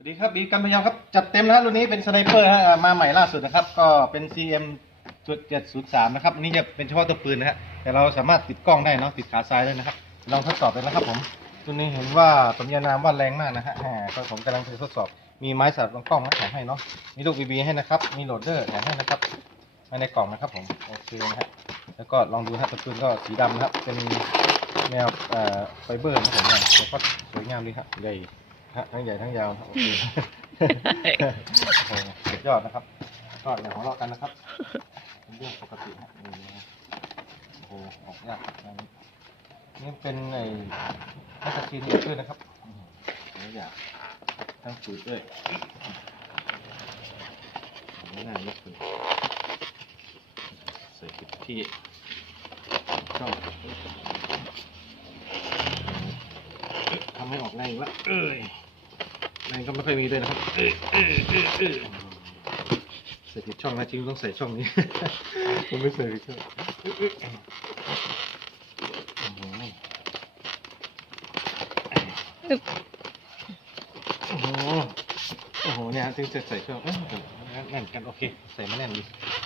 สวัสดีครับบีกันพยายามครับ จัดเต็มนะฮะรุ่นนี้เป็นสไนเปอร์ฮะมาใหม่ล่าสุดนะครับ ก็เป็น CM จุดเจ็ดศูนย์สามนะครับอันนี่จะเป็นเฉพาะตัวปืนนะฮะแต่เราสามารถติดกล้องได้เนาะติดขาซ้ายได้นะครับ ลองทดสอบเลยนะครับผมรุ่นนี้เห็นว่าสมญานามว่าแรงมากนะฮะแหมก็ผมกำลังจะทดสอบ มีไม้สับลำกล้องนะแถมให้เนาะมีลูกบีบีให้นะครับ มีโหลดเดอร์แถมให้นะครับมาในกล่องนะครับผมโอเคนะฮะแล้วก็ลองดูฮะตัวปืนก็สีดำนะครับเป็นแนวเอ่อไฟเบอร์นะผมเนี่ยแต่ก็สวยงามดีครับใหญ่ ทั้งใหญ่ทั้งยาวนะครับโอเคโอ้โหสุดยอดนะครับก็อย่าหัวเราะกันนะครับเป็นเรื่องปกติฮะนี่นะฮะโอ้โหออกยากครับอันนี้นี่เป็นไอ้แมกกาซีนด้วยนะครับอืมหลายอย่างทั้งสูตรด้วยไม่น่ายกขึ้นใส่ผิดที่ช่อง ทำให้ออกแรงอีกแล้วเอ้ยแรงก็ไม่ค่อยมีด้วยนะครับเออเออเออเออใส่ผิดช่องนะจริงต้องใส่ช่องนี้ ผมไม่ใส่ผิดช่องเออเออโอ้โหโอ้โหโอ้โหเนี่ยถึงจะใส่ช่องเอ้ยแน่นกันโอเคใส่มาแน่นดี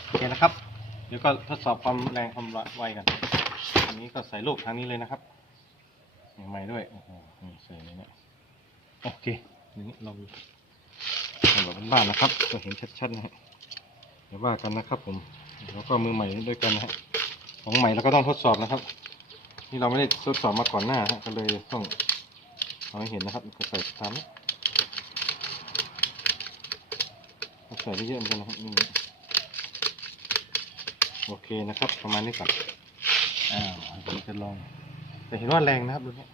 โอเคนะครับ เดี๋ยวก็ทดสอบความแรงความไวกันอันนี้ก็ใส่ลูกทางนี้เลยนะครับ ใหม่ๆด้วยโอ้โหนี่ใส่เลยเนี่ยโอเคทีนี้เราเอาแบบบ้านๆนะครับจะเห็นชัดๆนะฮะเดี๋ยวว่ากันนะครับ ผมแล้วก็มือใหม่ด้วยกันนะฮะของใหม่เราก็ต้องทดสอบนะครับ นี่เราไม่ได้ทดสอบมาก่อนหน้าฮะก็เลยต้องเอาให้เห็นนะครับก็ใส่ตามนี้เอาใส่ได้เยอะเหมือนกันนะครับนี่โอเคนะครับ ประมาณนี้ก่อนอ้าวผมจะลอง แต่เห็นว่าแรงนะครับดูนี่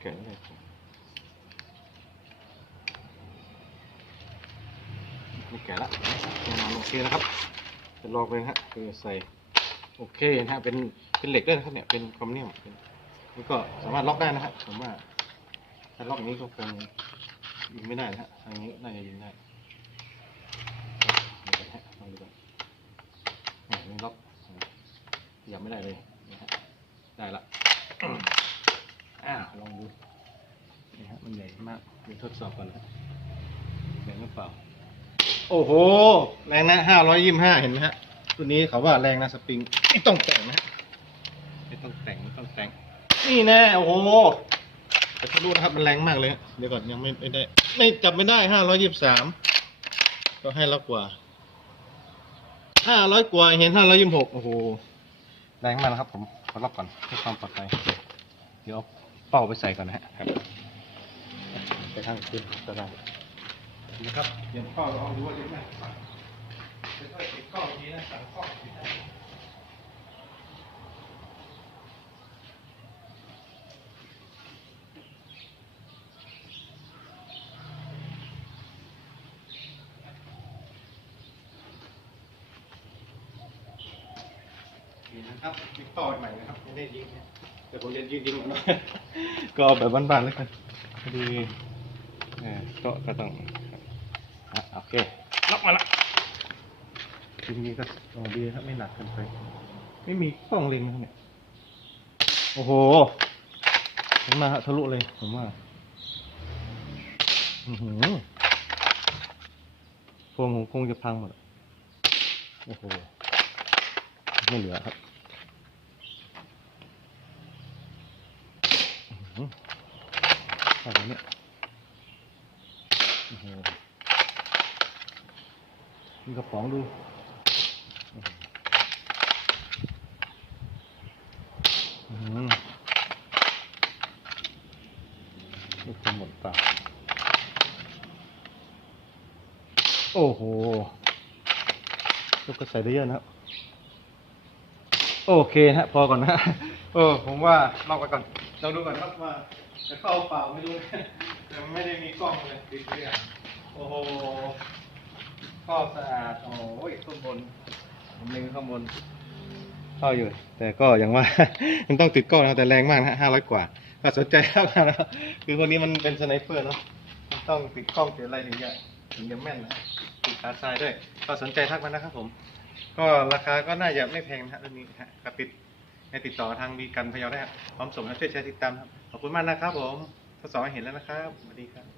เกิดอะไรขึ้นนี่แก่ละแน่นอนโอเคนะครับ จะลองเลยนะฮะคือใส่โอเคนะฮะเป็นเป็นเหล็กด้วยนะครับเนี่ยเป็นคอมเนียมเป็นก็สามารถล็อกได้นะฮะผมว่าถ้าล็อกอย่างนี้ก็คงยิงไม่ได้นะฮะทางนี้น่าจะยิงได้เดี๋ยวก่อนฮะลองดูก่อนอ่านี่ล็อกยังไม่ได้เลย ได้ละอ่าลองดูนี่ฮะมันใหญ่มากเดี๋ยวทดสอบก่อนนะแรงหรือเปล่า โอ้โห แรงนะห้าร้อยยี่สิบห้าเห็นไหมฮะตัวนี้เขาว่าแรงนะสปริงไม่ต้องแต่งนะฮะไม่ต้องแต่งไม่ต้องแต่ง นี่แน่โอ้โหแต่ทะลุนะครับมันแรงมากเลยฮะเดี๋ยวก่อนยังไม่ไม่ได้ ไม่จับไม่ได้ห้าร้อยยี่สิบสามก็ให้แล้วกว่าห้าร้อยกว่าเห็นห้าร้อยยี่สิบหกโอ้โหแรงมากนะครับผม ขาล็อกก่อนเพื่อความปลอดภัยเดี๋ยวเอาเป้าไปใส่ก่อนนะฮะครับไปทางขึ้นก็ได้นะครับเดี๋ยวเป้าเอาดูว่าเล็กไหมเดี๋ยวค่อยติดก้อนี้นะสั่งก้อ นะครับติดต่อใหม่นะครับไม่ได้ยิงนะแต่ผมจะยิงยิงๆหน่อยก็เอาแบบบ้านๆแล้วกันพอดีเออก็ก็ต้องอะโอเคล็อกมาละทีนี้ก็โอ้ดีครับไม่หนักเกินไป ไม่มีกล้องเล็งนะครับเนี่ย โอ้โหเห็นมาฮะทะลุเลยผมว่าอือหือโฟมผมคงจะพังหมดอะโอ้โห ไม่เหลือครับ อื้อหืออะไรเนี่ยโอ้โหมีกระป๋องดูอื้อหือลูกจะหมดปากโอ้โหลูกก็ใส่ได้เยอะนะครับ โอเคฮะ พอก่อนนะเออ ผมว่าลอกไปก่อน ลองดูก่อนครับว่าจะเข้าเปล่าไม่รู้แต่ไม่ได้มีกล้องเลยติดเลยอะโอ้โหข้อสะอาดโอ้ยข้างบนผมเล็งข้างบนเข้าอยู่ แต่ก็อย่างว่า มันต้องติดกล้องนะแต่แรงมากนะห้าร้อยกว่าก็สนใจครับนะคือคนนี้มันเป็นสไนเปอร์เนาะต้องติดกล้องติดอะไรถึงจะถึงจะแม่นนะติดขาทรายด้วย ก็สนใจทักมานะครับผม ก็ราคาก็น่าจะไม่แพงนะฮะเรื่องนี้ฮะก็ติด ให้ติดต่อทางมีกันพยาได้ครับพร้อมส่งและช่วยแชร์ติดตามครับ ขอบคุณมากนะครับผมทดสอบให้เห็นแล้วนะครับสวัสดีครับ